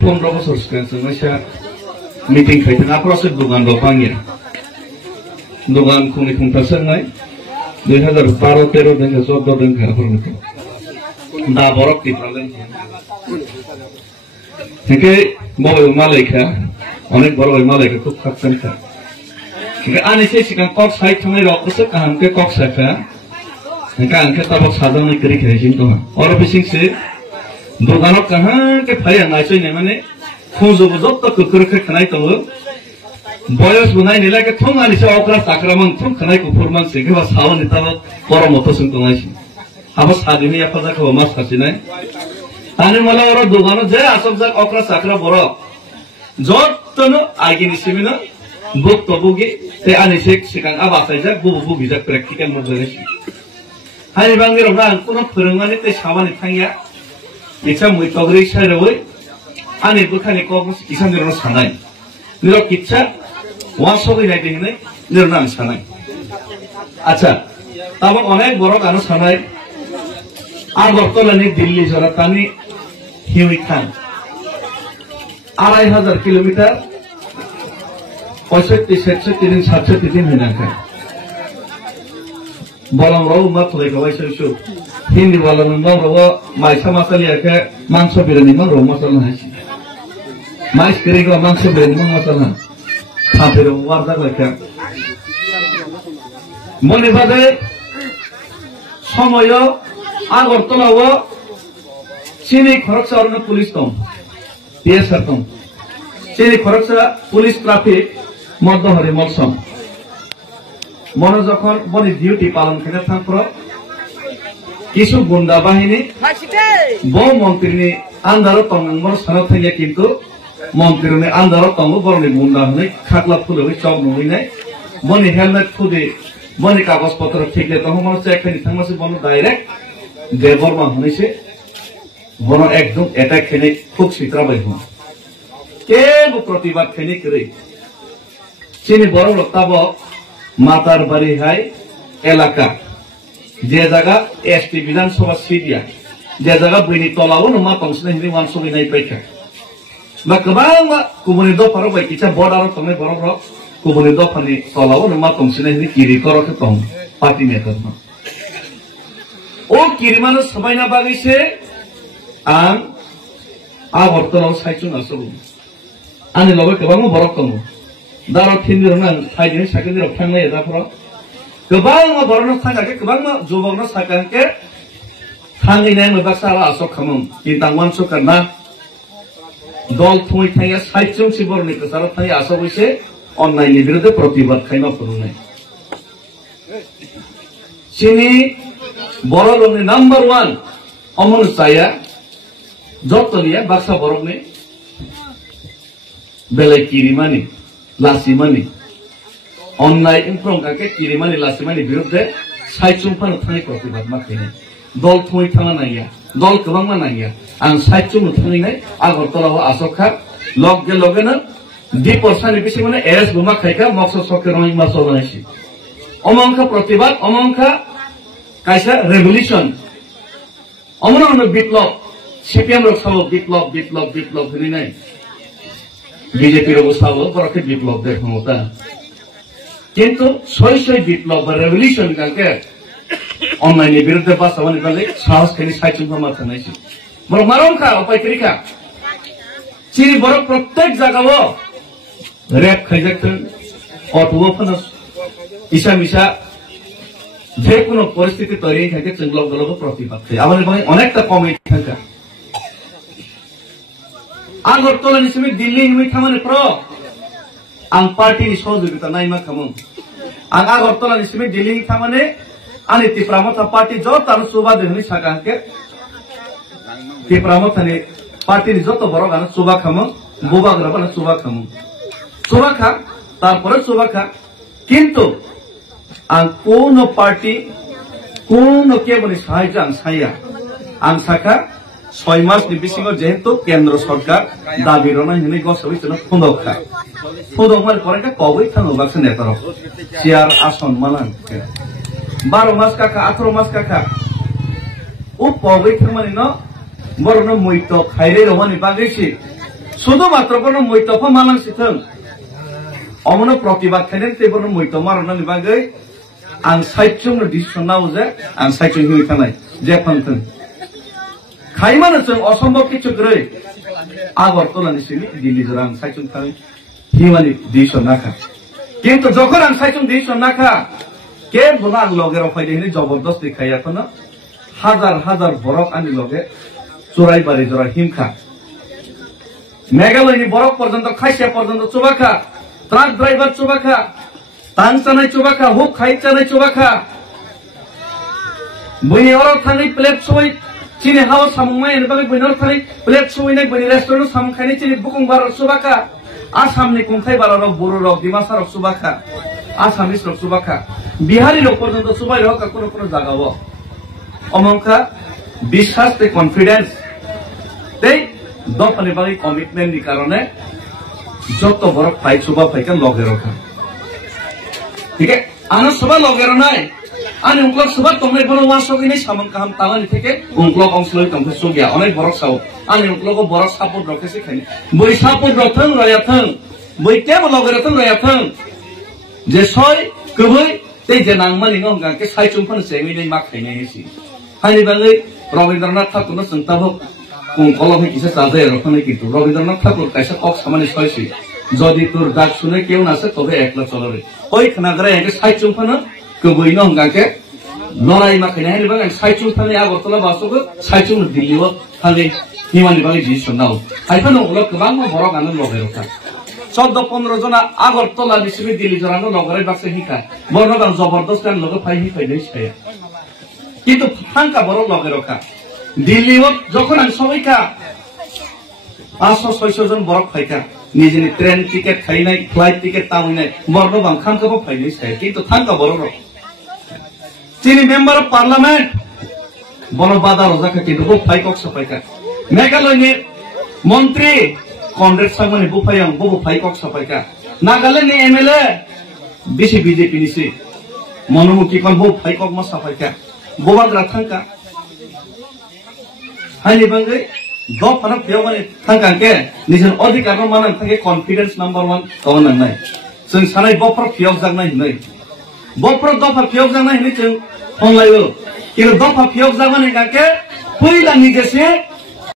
15 বছর স্কেন্সা মিটিং খাইতে আপ্রাসে দোকান দোকানিয়া দোকান খুনি খুনতাছে নাই 2012 13 দিন 14 দিন খারাপ হলো দা বরক টিপ্রালেন থেকে বড় মালাইকা অনেক বড় মালাইকা খুব খাচ্ছেন খা আনিছে সিকান কক সাইড থামাই রকছে কাহামকে কক সাইফা কাহামকে তাবক সাজানো করি খাইছিন তো और बिसिंगसे দোকানত কাহাকে ফাইয়া নাইছই নাই মানে খুঁজব যত কুকুরকে খানাই তো বয়স বুনাই নিলাকে থং আনিছে অকরা সাকরামন থং খানাই কুকুরমান সেগেবা সাও নিতাব বড় মতো সং তোনাইছি আবার সাদিনি আফাজা খাও মাছ খাসি নাই আনি মালা ওর দোকানত যে আসব যাক অকরা সাকরা বড় যতনো আগিনি সিমিনা বুক তবুগি তে আনিছে সিকান আবাসাই যাক বুবু বুবি যাক প্র্যাকটিক্যাল মজরেছি হাই বাঙ্গের না কোনো ফরমানি তে সাবানি থাইয়া ইচ্ছা মই তগরি সাইরে ওই আনি বুখানি কক ইসান নিরন সানাই নির কিচ্ছা ওয়া সবই রাইতে হিনে নিরন আমি সানাই আচ্ছা তারপর অনেক বড় গান সানাই আর বর্তমানে দিল্লি জরা তানি হিউই খান 2500 কিলোমিটার 65 67 দিন 67 দিন হইনা খায় বলম রাও মাত্র গাবাই সইছো হিন্দি বলম রাও মাইসা মাসালিয়াকে মাংস বিরিয়ানি মান রাও মশলা হাসি মাইস করিগো মাংস বিরিয়ানি মান মশলা থাপে রাও ওয়ারদা লাইকা মনে বাদে সময় আগরতলাও চিনি খরকসা অরণ্য পুলিশ তম পিএসআর তম চিনি খরকসা পুলিশ ট্রাফিক মধ্যহরি মলসম মনে যখন বনি ডিউটি পালন করে থাকর কিছু গুন্ডা বাহিনী বউ মন্ত্রী আন্দারও তঙ্গর সারা থাকে কিন্তু মন্ত্রী আন্দারও তঙ্গ বরনি গুন্ডা হয়ে খাকলা ফুলে হয়ে চক নই নাই বনি হেলমেট ফুদে বনি কাগজপত্র ঠিকলে তখন মানুষ একখানি থাকমাসে বন ডাইরেক্ট দেবর্মা হয়েছে বন একদম অ্যাটাক খেলে খুব শীতরাবাই হন কেব প্রতিবাদ খেলে করে চিনি বড় লোকতাব মাতার বাড়ি হাই এলাকা যে জায়গা এসটি বিধানসভা সিরিয়া যে জায়গা বইনি তলাও মা তংসনে হিনি মান সবই নাই পাইখা বা গোबां गुबुननि दफाराव बाय किसा बर्डाराव थांनाय बर'फोराव गुबुननि दफानि तलाव मा तंसने हिनि किरि करके दं पार्टी मेकर ओ किरिमानो समायना बागैसे आं आगरतलाव साइचुना सब आंनि लगे गोबां बरफ दं दाराव थिनदिरन आं फाइदिन साइकेलदिराव थांनाय एदाफोराव गोबां बरनो थांगाके गोबां जुबकनो साकाके थांगिनाय मबासारा आसक खामो कितांवान सकाना दल थुई थाया साइचुं सिबरनि कसारा थाया आसबैसे अनलाइननि बिरुद्धे प्रतिबाद खायमा फुरुनाय चिनि बरलनि नम्बर 1 अमन साया जतलिया बाक्सा बरफनि बेलाय किरिमानि लासिमानि अनलाइन इंफ्रंकाके किरिमानि लासिमानि बिरुद्धे साइचुं फानो थांनाय प्रतिबाद माखायनाय दल थुई थांना नाया दल गोबां मा नाया आं साइचुं थांनाय आगरतलाव आसखा लगे लगेनो दिपरसानि बिसि माने एस बुमा खायका मक्सद सके रंग मा सलायसि अमंखा प्रतिबाद अमंखा कायसा रेवोल्यूशन अमन विप्लव सीपीएम रक साबो विप्लव विप्लव विप्लव हरिनाय बीजेपी रक साबो बरके विप्लव देखमोता किंतु सय विप्लव बा रेवोल्यूशन काके अनलाइन बिरुद्धे बासावनि बाले साहस खनि साइचुं मा थानायसि बर मारंखा उपायकरिका चिरि बर प्रत्येक जागाव रेप खायजाकथों अटुव फनस इसा मिसा जे कोनो परिस्थिति तैयारी থাকে চিংলক দলব প্রতিবাদ খায় আমাদের ভাই অনেকটা কমিটি থাকে আগরতলা নিসমি দিল্লি হিমি থামানে প্র আং পার্টিনি সহযোগিতা নাইমা খামু আং আগরতলা নিসমি দিল্লি থামানে আনি তিপ্রামতা পার্টি যত আর সুবা দেহনি সাকাকে তিপ্রামতানি পার্টিনি যত বড় গান সুবা খামু বুবা গ্রাবান সুবা খামু সুবা খা তারপরে সুবা খা কিন্তু आं कोनो पार्टी कोनो केबलनि साहाय्य आं साया आं साखा 6 मासनि बिसिङाव जेहेतु केन्द्र सरकार दाबि रनाय हिनै गसबै जन फुंदखा फुंदखमान करेका कबै थाङो बाक्सा नेताराव सियार आसन मालां 12 मास काका 18 मास काका उ कबै थांमानि न बरनो मैतो खाइरे रवानि बागैसि শুধুমাত্র কোন মৈতফা মালাংসিথং অমন প্রতিবাদ খাইলেন তেবন মৈত মারনানি বাগै आं साइटजोंनो डिसिसन नाव जे आं साइटजों होई थानाय जे फांथों खाइमानो जों असम्भव किछु गरै आगरतलानि सिनि दिल्ली जरा आं साइटजों थानाय हिमानि डिसिसन नाखा किन्तु जखन आं साइटजों डिसिसन नाखा के बना आं लगे रफायदे हिनि जबरदस्ती खायाखनो हाजार हाजार बरक आनि लगे चोराई बारि जरा हिमखा मेघालयनि बरक पर्यन्त खाइसे पर्यन्त चुबाखा ट्राक ड्राइभार चुबाखा तां चानाय चुबाखा हुक खाइ चानाय चुबाखा बयनि अराव थानाय प्लेट सबाय चिनि हाव सामुंनाय एनबागै बयनि अराव थानाय प्लेट सबायनाय बयनि रेस्टुरेन्ट सामुंखायनि चिनि बुकुं बाराव चुबाखा आसामनि खुंथाय बाराव बर' राव डिमासाराव चुबाखा आसामिस राव चुबाखा बिहारी राव पर्यन्त चुबाय राव कोनो कोनो जागाव अमंका বিশ্বাস ते कॉन्फिडेंस ते दफानि बागै कमिटमेन्ट नि कारणे जत बरक फाइ चुबा फाइका लगे रखा ठीक है आना सुबह लोगेरो नाय आने उनक्लक सुबह तुमने बनो वासो की नहीं सामान काम ताला नहीं थे के उनक्लक अंशलोई तुमसे सो गया अनेक बरक साव आने उनक्लक को बरक सापोर्ट रखे से खाने बोई सापोर्ट रखन रयाथन बोई क्या लोगेरथन रयाथन जे सोय कबई ते जे नांगमानि नंगा के साइ चुंफन सेंगै नै मा खाइनाय हेसि हानि बागै रवीन्द्रनाथ ठाकुरनो संताबो उनक्लक किसे साजे रखने किन्तु रवीन्द्रनाथ ठाकुर कैसे कक सामानि सयसि যদি তোর ডাক শুনে কেউ না আসে তবে একলা চলরে ওই খানাগরে একে সাইচুং ফানো কবই ন হঙ্গাকে লড়াই মাখাই না হেলিবা সাইচুং ফানে আগরতলা বাসগো সাইচুং দিল্লিও খালি হিমানি বাগै ডিসিसन নাও খাইফানো ওলা गोबां बरक आनो लगे रखा 14-15 जना আগরতলা নিসিবি দিল্লি জরানো লগরে বাসে হিকা বর্ণগান জবরদস্ত গান লগে ফাই হিকাই নাই ছায়া কিন্তু ফাঙ্কা বড় লগে রখা দিল্লিও যখন আমি সবাইকা 500-600 জন বরক ফাইকা निजेनि ट्रेन टिकेट खाइनाय फ्लाइट टिकेट तामैनाय बरनो बांखाम खबो फाइनाय साय किन्तु थांका बररो चिनि मेम्बर अफ पार्लियामेंट बनो बादार जाका किन्तु बो फाइकक सफाइका मेघालयनि मंत्री कॉन्ड्रेड सामने बो फायं बो फाइकक सफाइका नागालैंडनि एमएलए बिसि बीजेपी निसि मनमुखी कोन बो फाइकक मा सफाइका बोबाग्रा थांका हानि बागै दफाना फियावमानि थांगांके निजन अधिकार मानन थांगे कॉन्फिडेंस नंबर 1 तवन नाय जों सानाय बफर फियाव जागनाय हिनै बफर दफा फियाव जागनाय हिनै जों फनलायो किन्तु दफा फियाव जागनाय गाके फैला निजेसे